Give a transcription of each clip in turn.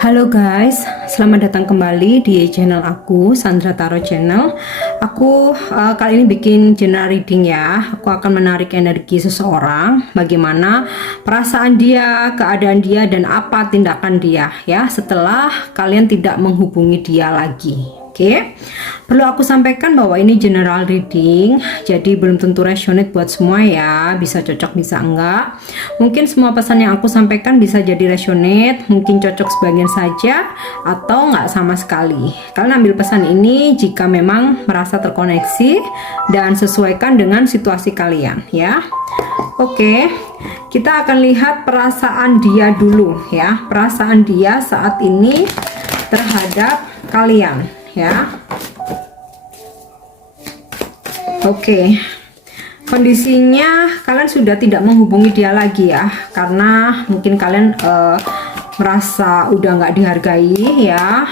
Halo guys, selamat datang kembali di channel aku, Sandra Tarot Channel. Aku kali ini bikin general reading ya. Aku akan menarik energi seseorang, bagaimana perasaan dia, keadaan dia, dan apa tindakan dia ya setelah kalian tidak menghubungi dia lagi. Oke, perlu aku sampaikan bahwa ini general reading, jadi belum tentu resonate buat semua ya, bisa cocok bisa enggak. Mungkin semua pesan yang aku sampaikan bisa jadi resonate, mungkin cocok sebagian saja atau enggak sama sekali. Kalian ambil pesan ini jika memang merasa terkoneksi dan sesuaikan dengan situasi kalian ya. Oke, kita akan lihat perasaan dia dulu ya, perasaan dia saat ini terhadap kalian ya. Oke, kondisinya kalian sudah tidak menghubungi dia lagi ya, karena mungkin kalian merasa udah nggak dihargai ya.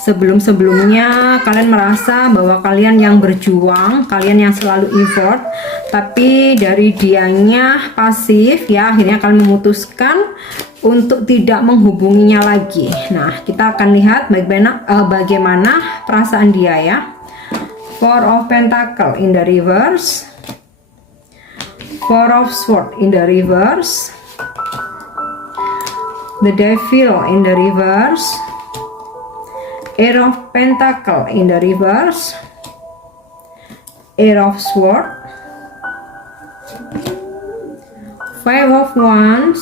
Sebelumnya kalian merasa bahwa kalian yang berjuang, kalian yang selalu effort, tapi dari dianya pasif ya, akhirnya kalian memutuskan untuk tidak menghubunginya lagi. Nah, kita akan lihat bagaimana perasaan dia ya. Four of Pentacle in the reverse, Four of Swords in the reverse, the Devil in the reverse, Ace of Pentacle in the reverse, Ace of Swords, Five of Wands,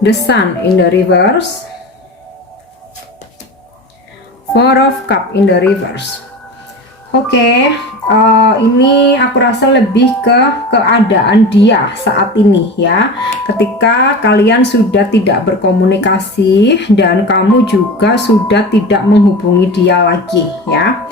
the Sun in the reverse, Four of Cups in the reverse. Oke, ini aku rasa lebih ke keadaan dia saat ini ya. Ketika kalian sudah tidak berkomunikasi dan kamu juga sudah tidak menghubungi dia lagi ya.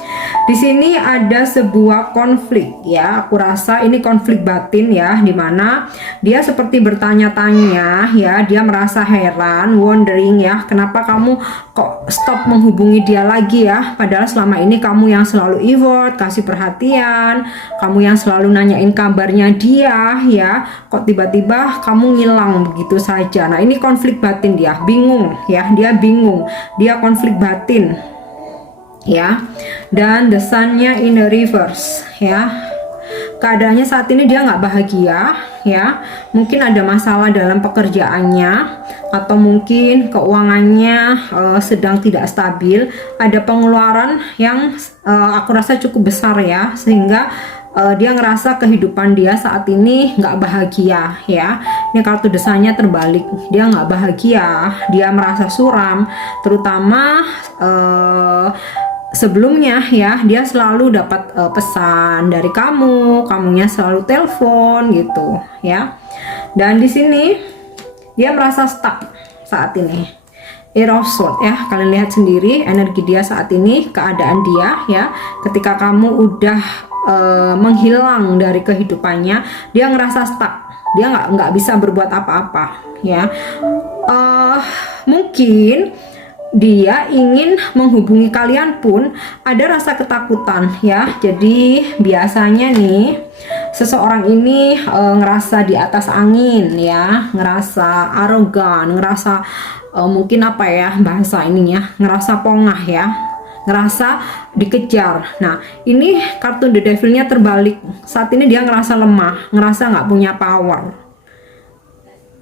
Di sini ada sebuah konflik ya. Aku rasa ini konflik batin ya, dimana dia seperti bertanya-tanya ya. Dia merasa heran, wondering ya, kenapa kamu kok stop menghubungi dia lagi ya. Padahal selama ini kamu yang selalu effort, kasih perhatian, kamu yang selalu nanyain kabarnya dia ya. Kok tiba-tiba kamu ngilang begitu saja. Nah, ini konflik batin, dia bingung ya. Dia bingung, dia konflik batin ya. Dan the Sun-nya in the reverse ya. Keadaannya saat ini dia nggak bahagia ya. Mungkin ada masalah dalam pekerjaannya, atau mungkin keuangannya sedang tidak stabil. Ada pengeluaran yang aku rasa cukup besar ya, sehingga dia ngerasa kehidupan dia saat ini nggak bahagia ya. Ini kartu desanya terbalik, dia nggak bahagia, dia merasa suram, terutama sebelumnya ya. Dia selalu dapat pesan dari kamu, kamunya selalu telepon gitu ya. Dan di sini dia merasa stuck saat ini. Ace of Swords ya, kalian lihat sendiri energi dia saat ini, keadaan dia ya. Ketika kamu udah menghilang dari kehidupannya, dia ngerasa stuck, dia nggak bisa berbuat apa-apa ya. Mungkin dia ingin menghubungi kalian pun ada rasa ketakutan ya. Jadi biasanya nih seseorang ini ngerasa di atas angin ya, ngerasa arogan, ngerasa mungkin apa ya bahasa ininya, ngerasa pongah ya, ngerasa dikejar. Nah, ini kartu The Devil-nya terbalik. Saat ini dia ngerasa lemah, ngerasa nggak punya power.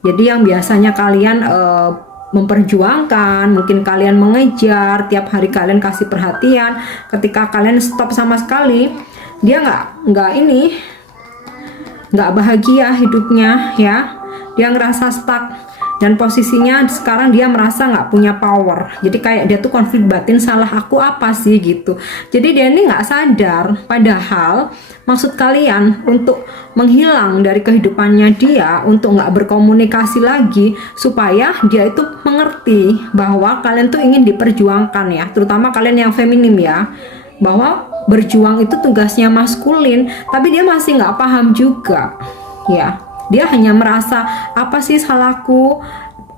Jadi yang biasanya kalian memperjuangkan, mungkin kalian mengejar, tiap hari kalian kasih perhatian, ketika kalian stop sama sekali, dia nggak bahagia hidupnya ya. Dia ngerasa stuck, dan posisinya sekarang dia merasa nggak punya power. Jadi kayak dia tuh konflik batin, salah aku apa sih gitu. Jadi dia ini nggak sadar, padahal maksud kalian untuk menghilang dari kehidupannya dia, untuk nggak berkomunikasi lagi, supaya dia itu mengerti bahwa kalian tuh ingin diperjuangkan ya, terutama kalian yang feminim ya, bahwa berjuang itu tugasnya maskulin. Tapi dia masih nggak paham juga ya. Dia hanya merasa, apa sih salahku,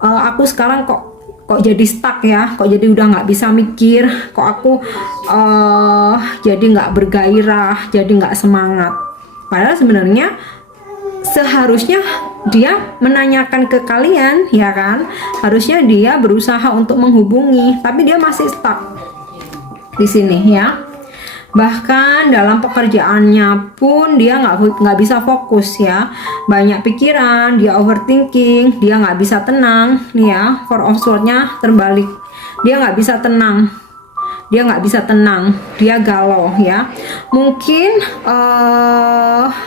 aku sekarang kok jadi stuck ya, kok jadi udah nggak bisa mikir, kok aku jadi nggak bergairah, jadi nggak semangat. Padahal sebenarnya seharusnya dia menanyakan ke kalian, ya kan? Harusnya dia berusaha untuk menghubungi, tapi dia masih stuck di sini ya. Bahkan dalam pekerjaannya pun dia nggak bisa fokus ya, banyak pikiran, dia overthinking, dia nggak bisa tenang nih ya. Four of Swords-nya terbalik, dia nggak bisa tenang, dia galau ya. Mungkin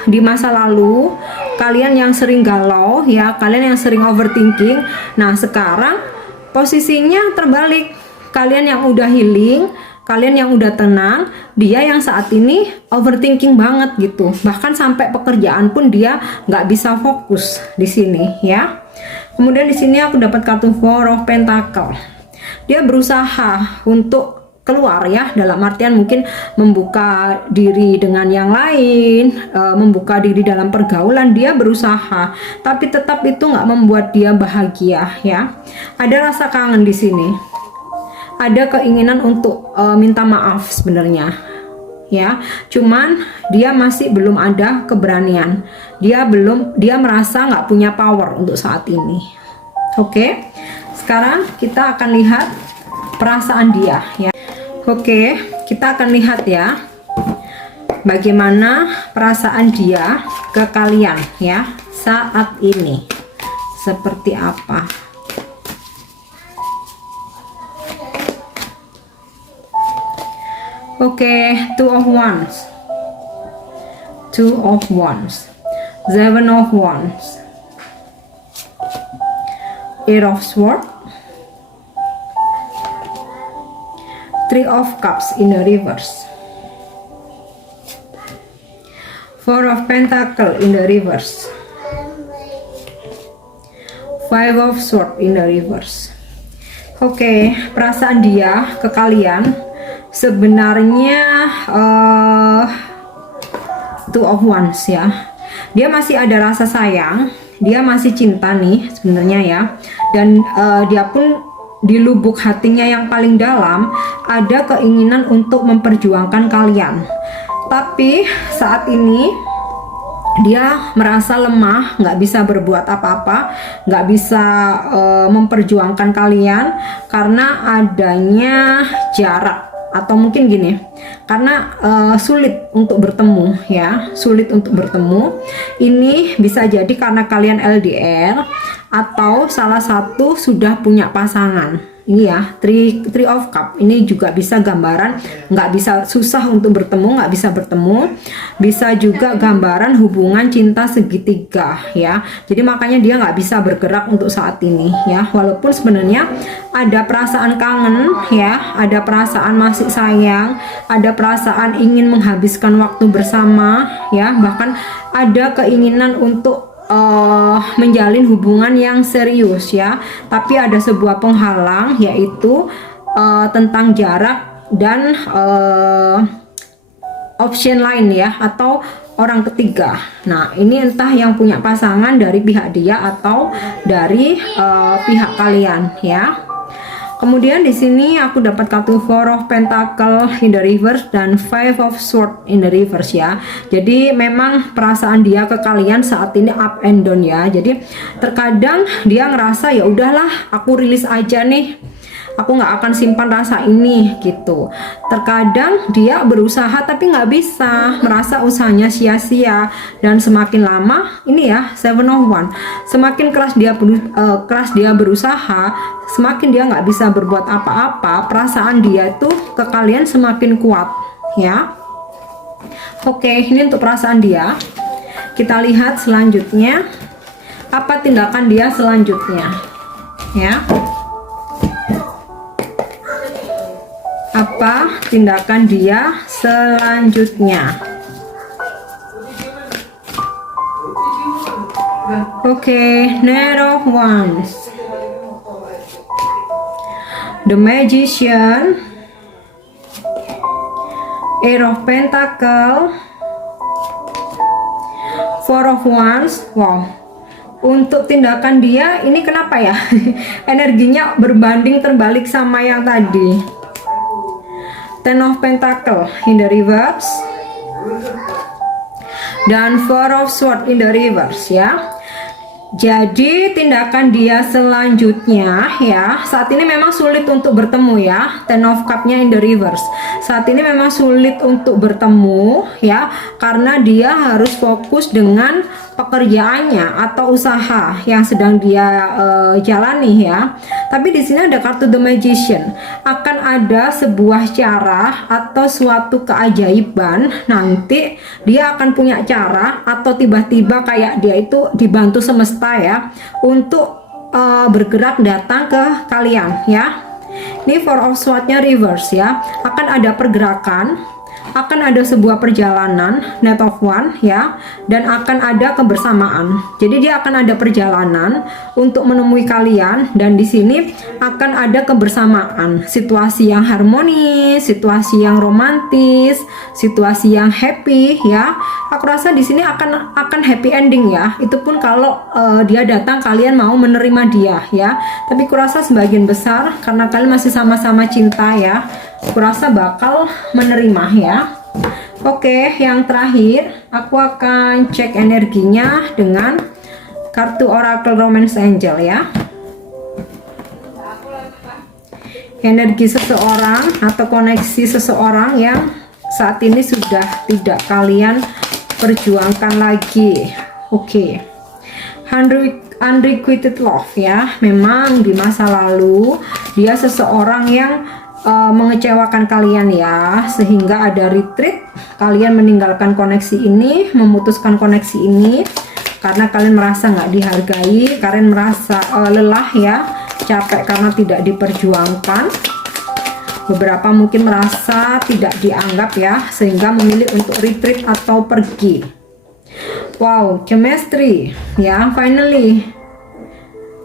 di masa lalu kalian yang sering galau ya, kalian yang sering overthinking. Nah sekarang posisinya terbalik, kalian yang udah healing, kalian yang udah tenang, dia yang saat ini overthinking banget gitu. Bahkan sampai pekerjaan pun dia nggak bisa fokus di sini ya. Kemudian di sini aku dapat kartu Four of Pentacle. Dia berusaha untuk keluar ya, dalam artian mungkin membuka diri dengan yang lain, membuka diri dalam pergaulan. Dia berusaha, tapi tetap itu nggak membuat dia bahagia ya. Ada rasa kangen di sini, ada keinginan untuk minta maaf sebenarnya ya, cuman dia masih belum ada keberanian, dia merasa nggak punya power untuk saat ini. Oke, sekarang kita akan lihat perasaan dia ya. Oke, kita akan lihat ya bagaimana perasaan dia ke kalian ya saat ini, seperti apa. Oke, Two of Wands, Seven of Wands, Eight of Swords, Three of Cups in the reverse, Four of Pentacle in the reverse, Five of Swords in the reverse. Oke, perasaan dia ke kalian sebenarnya Two of Wands ya. Dia masih ada rasa sayang, dia masih cinta nih sebenarnya ya. Dan dia pun di lubuk hatinya yang paling dalam ada keinginan untuk memperjuangkan kalian. Tapi saat ini dia merasa lemah, nggak bisa berbuat apa-apa, nggak bisa memperjuangkan kalian karena adanya jarak. Atau mungkin gini, karena sulit untuk bertemu ya, sulit untuk bertemu. Ini bisa jadi karena kalian LDR atau salah satu sudah punya pasangan. Ini ya, three of Cup ini juga bisa gambaran nggak bisa, susah untuk bertemu, nggak bisa bertemu. Bisa juga gambaran hubungan cinta segitiga ya. Jadi makanya dia nggak bisa bergerak untuk saat ini ya. Walaupun sebenarnya ada perasaan kangen ya, ada perasaan masih sayang, ada perasaan ingin menghabiskan waktu bersama ya. Bahkan ada keinginan untuk menjalin hubungan yang serius ya, tapi ada sebuah penghalang, yaitu tentang jarak dan option lain ya, atau orang ketiga. Nah ini entah yang punya pasangan dari pihak dia atau dari pihak kalian ya. Kemudian di sini aku dapat kartu Four of Pentacle in the reverse dan Five of Swords in the reverse ya. Jadi memang perasaan dia ke kalian saat ini up and down ya. Jadi terkadang dia ngerasa ya udahlah, aku rilis aja nih, aku nggak akan simpan rasa ini gitu. Terkadang dia berusaha tapi nggak bisa, merasa usahanya sia-sia. Dan semakin lama ini ya, Seven of Wands, semakin keras dia berusaha, semakin dia nggak bisa berbuat apa-apa. Perasaan dia tuh ke kalian semakin kuat ya. Oke, ini untuk perasaan dia. Kita lihat selanjutnya apa tindakan dia selanjutnya ya. Apa tindakan dia selanjutnya? Oke, Knight of Wands, The Magician, Eight of Pentacle, Four of Wands. Wow, untuk tindakan dia ini kenapa ya? Energinya berbanding terbalik sama yang tadi. Ten of Pentacle in the reverse, dan Four of Swords in the reverse ya. Jadi tindakan dia selanjutnya ya, saat ini memang sulit untuk bertemu ya. Ten of Cup-nya in the reverse. Saat ini memang sulit untuk bertemu ya, karena dia harus fokus dengan pekerjaannya atau usaha yang sedang dia jalani ya. Tapi di sini ada kartu The Magician. Akan ada sebuah cara atau suatu keajaiban, nanti dia akan punya cara atau tiba-tiba kayak dia itu dibantu semesta ya untuk bergerak datang ke kalian ya. Ini Four of Swords-nya reverse ya. Akan ada pergerakan, akan ada sebuah perjalanan, Knight of Wands ya, dan akan ada kebersamaan. Jadi dia akan ada perjalanan untuk menemui kalian, dan di sini akan ada kebersamaan, situasi yang harmonis, situasi yang romantis, situasi yang happy ya. Aku rasa di sini akan happy ending ya. Itu pun kalau dia datang kalian mau menerima dia ya. Tapi kurasa sebagian besar karena kalian masih sama-sama cinta ya, kurasa bakal menerima ya. Oke, yang terakhir aku akan cek energinya dengan kartu Oracle Romance Angel ya. Energi seseorang atau koneksi seseorang yang saat ini sudah tidak kalian perjuangkan lagi. Oke. Unrequited love ya. Memang di masa lalu dia seseorang yang mengecewakan kalian ya, sehingga ada retreat, kalian meninggalkan koneksi ini, memutuskan koneksi ini karena kalian merasa nggak dihargai, kalian merasa lelah ya, capek karena tidak diperjuangkan. Beberapa mungkin merasa tidak dianggap ya, sehingga memilih untuk retreat atau pergi. Wow, chemistry ya, finally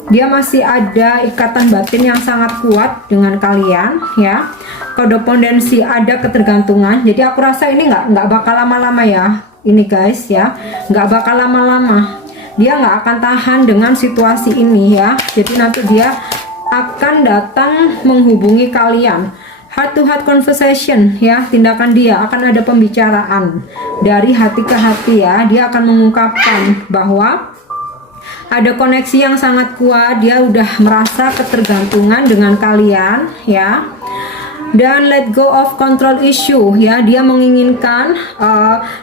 dia masih ada ikatan batin yang sangat kuat dengan kalian ya. Kodependensi, ada ketergantungan. Jadi aku rasa ini nggak bakal lama-lama ya, ini guys ya, nggak bakal lama-lama. Dia nggak akan tahan dengan situasi ini ya. Jadi nanti dia akan datang menghubungi kalian. Heart to heart conversation ya, tindakan dia akan ada pembicaraan dari hati ke hati ya. Dia akan mengungkapkan bahwa ada koneksi yang sangat kuat, dia udah merasa ketergantungan dengan kalian ya. Dan let go of control issue ya, dia menginginkan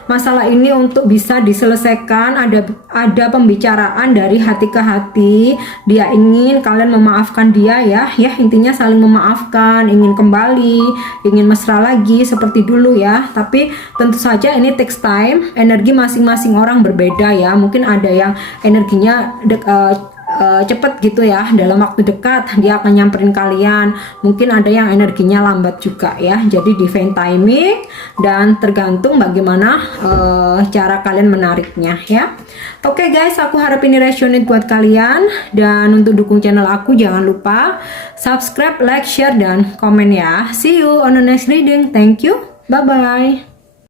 masalah ini untuk bisa diselesaikan. Ada pembicaraan dari hati ke hati, dia ingin kalian memaafkan dia ya, intinya saling memaafkan, ingin kembali, ingin mesra lagi seperti dulu ya. Tapi tentu saja ini takes time, energi masing-masing orang berbeda ya. Mungkin ada yang energinya cepet gitu ya, dalam waktu dekat dia akan nyamperin kalian. Mungkin ada yang energinya lambat juga ya. Jadi divine timing dan tergantung bagaimana cara kalian menariknya ya. Oke guys, aku harap ini resonate buat kalian. Dan untuk dukung channel aku jangan lupa subscribe, like, share, dan komen ya. See you on the next reading. Thank you, bye bye.